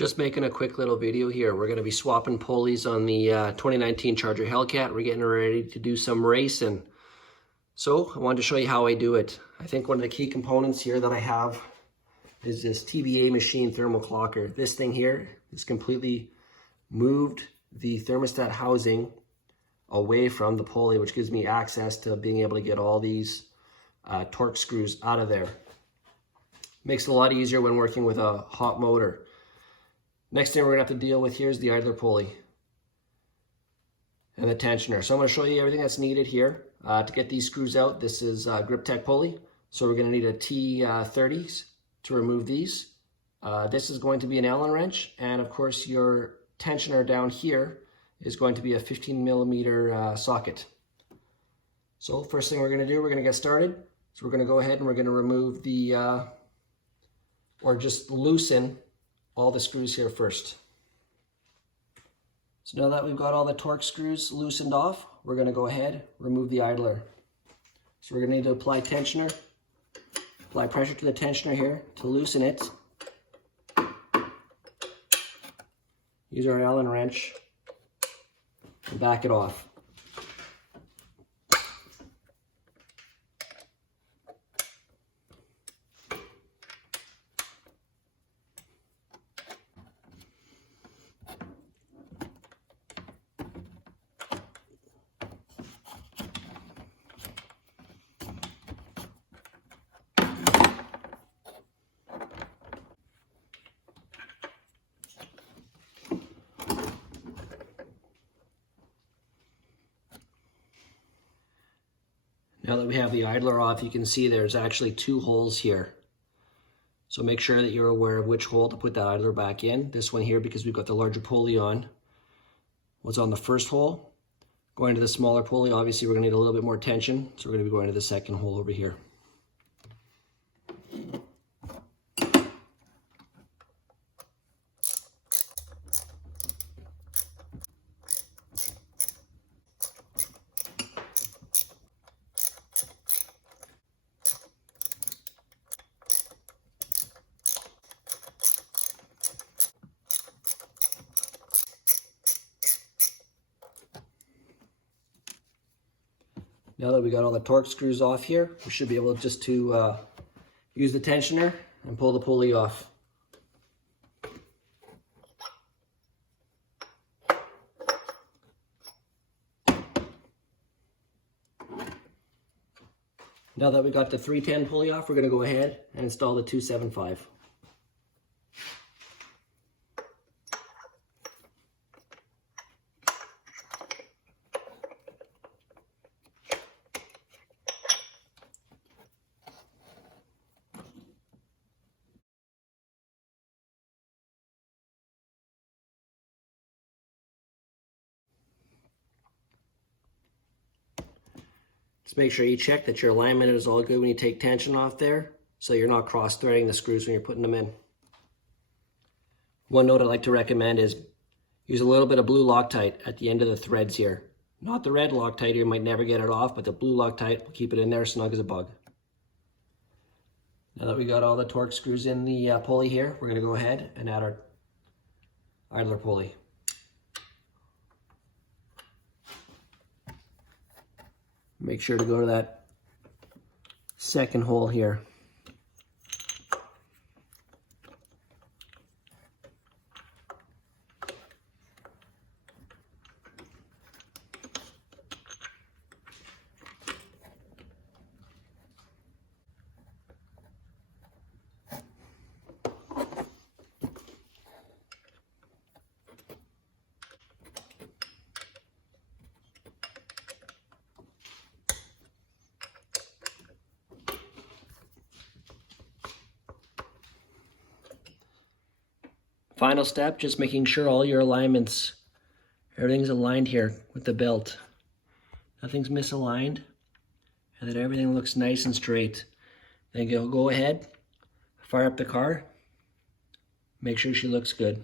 Just making a quick little video here. We're going to be swapping pulleys on the 2019 Charger Hellcat. We're getting ready to do some racing. So I wanted to show you how I do it. I think one of the key components here that I have is this TBA Machine Thermo Clocker. This thing here is completely moved the thermostat housing away from the pulley, which gives me access to being able to get all these torque screws out of there. Makes it a lot easier when working with a hot motor. Next thing we're gonna have to deal with here is the idler pulley and the tensioner. So I'm gonna show you everything that's needed here to get these screws out. This is a Griptec pulley. So we're gonna need a T30s to remove these. This is going to be an Allen wrench, and of course your tensioner down here is going to be a 15mm socket. So first thing we're gonna do, we're gonna get started. So we're gonna go ahead and we're gonna remove the, or just loosen all the screws here first. So now that we've got all the torque screws loosened off, we're gonna go ahead, remove the idler. So we're gonna need to apply tensioner, apply pressure to the tensioner here to loosen it. Use our Allen wrench and back it off. Now that we have the idler off, you can see there's actually two holes here. So make sure that you're aware of which hole to put that idler back in. This one here, because we've got the larger pulley on, was on the first hole. Going to the smaller pulley, obviously we're gonna need a little bit more tension, so we're gonna be going to the second hole over here. Now that we got all the torque screws off here, we should be able just to use the tensioner and pull the pulley off. Now that we got the 310 pulley off, we're going to go ahead and install the 275. Just make sure you check that your alignment is all good when you take tension off there, so you're not cross-threading the screws when you're putting them in. One note I'd like to recommend is use a little bit of blue Loctite at the end of the threads here. Not the red Loctite, you might never get it off, but the blue Loctite will keep it in there snug as a bug. Now that we got all the torque screws in the pulley here, we're going to go ahead and add our idler pulley. Make sure to go to that second hole here. Final step, just making sure all your alignments, everything's aligned here with the belt. Nothing's misaligned, and that everything looks nice and straight. Then you'll go ahead, fire up the car, make sure she looks good.